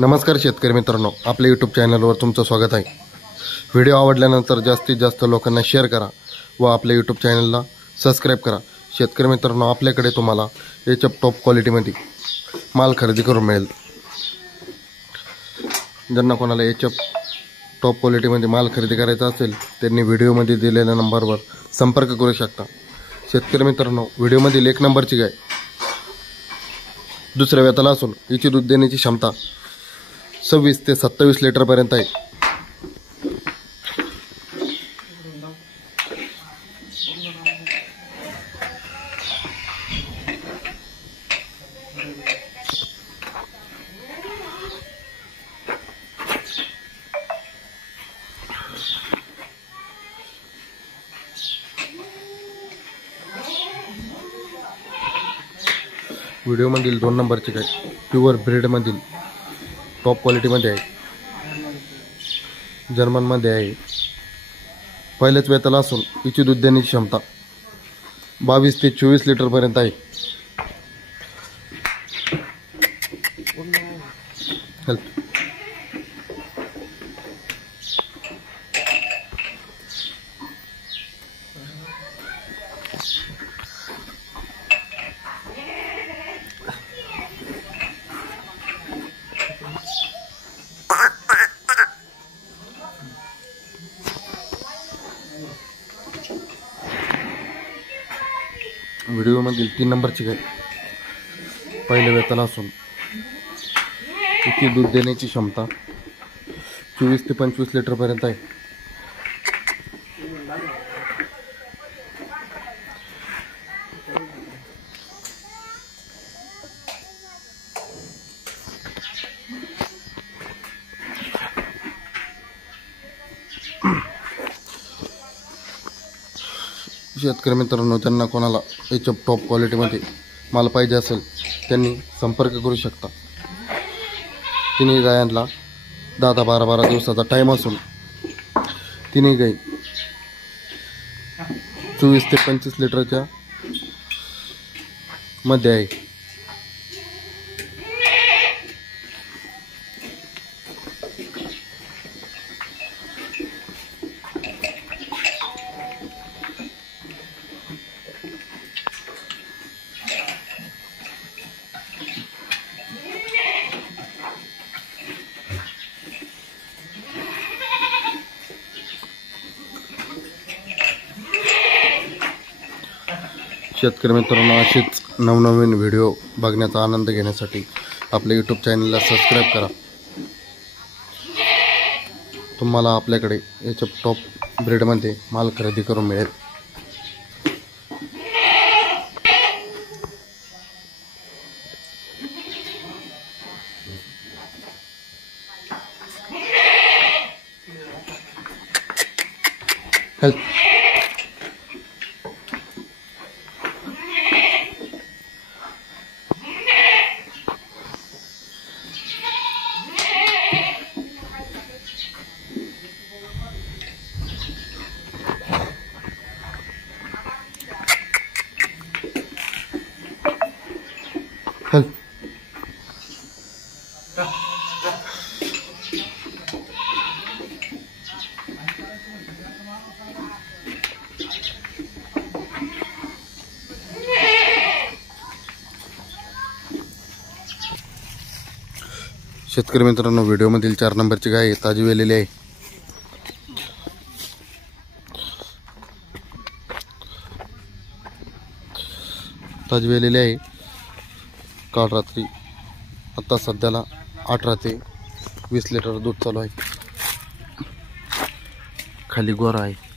नमस्कार शेतकरी मित्रांनो, आपल्या यूट्यूब चॅनलवर तुमचं स्वागत आहे। व्हिडिओ आवडल्यानंतर जास्तीत जास्त लोकांना शेअर करा व आपल्या यूट्यूब चॅनलला सबस्क्राइब करा। शेतकरी मित्रांनो, आपल्याकडे तुम्हाला एचएफ टॉप क्वालिटीमध्ये माल खरेदी करून मिळेल। ज्यांना कोणाला एचएफ टॉप क्वालिटीमध्ये माल खरेदी करायचा असेल त्यांनी व्हिडिओमध्ये दिलेल्या नंबरवर संपर्क करू शकता। शेतकरी मित्रांनो, व्हिडिओमधील एक नंबरची गाय दुसऱ्या वेताला असून हिची दूध देण्याची क्षमता 26 ते 27 लिटर पर्यंत आहे। व्हिडिओमधील 2 नंबरची गाय प्युअर ब्रीडमधील टॉप क्वालिटीमध्ये आहे, जर्मनमध्ये आहे। पहिल्याच वेताला असून हिची दूध देण्याची क्षमता 22 ते 24 लिटर पर्यंत आहे। व्हिडिओमधील 3 नंबरची गाय पहिल्या वेताला असून हिची दूध देण्याची क्षमता 24 ते 25 लिटर पर्यंत आहे। शेतकरी मित्रांनो, ज्यांना कोणाला एचएफ टॉप क्वालिटीमध्ये माल पाहिजे असेल त्यांनी संपर्क करू शकता। तिन्ही गायांना 10-12 दिवसाचा टाइम असून तिन्ही गाई 24 ते 25 लिटरच्या मध्ये आहे। शेतकरी मित्रांनो, असेच नवनवीन व्हिडिओ बघण्याचा आनंद घेण्यासाठी आपल्या यूट्यूब चॅनलला सबस्क्राइब करा। तुम्हाला आपल्याकडे एचएफ टॉप ब्रीडमध्ये माल खरेदी करून मिळेल। शेतकरी मित्रांनो, व्हिडिओमधील 4 नंबरची गाय ताजी वेलेली आहे। ताजी वेलेली आहे। काल रात्री आता सध्याला 18 ते 20 लिटर दूध चालू आहे। खाली गोरा आहे।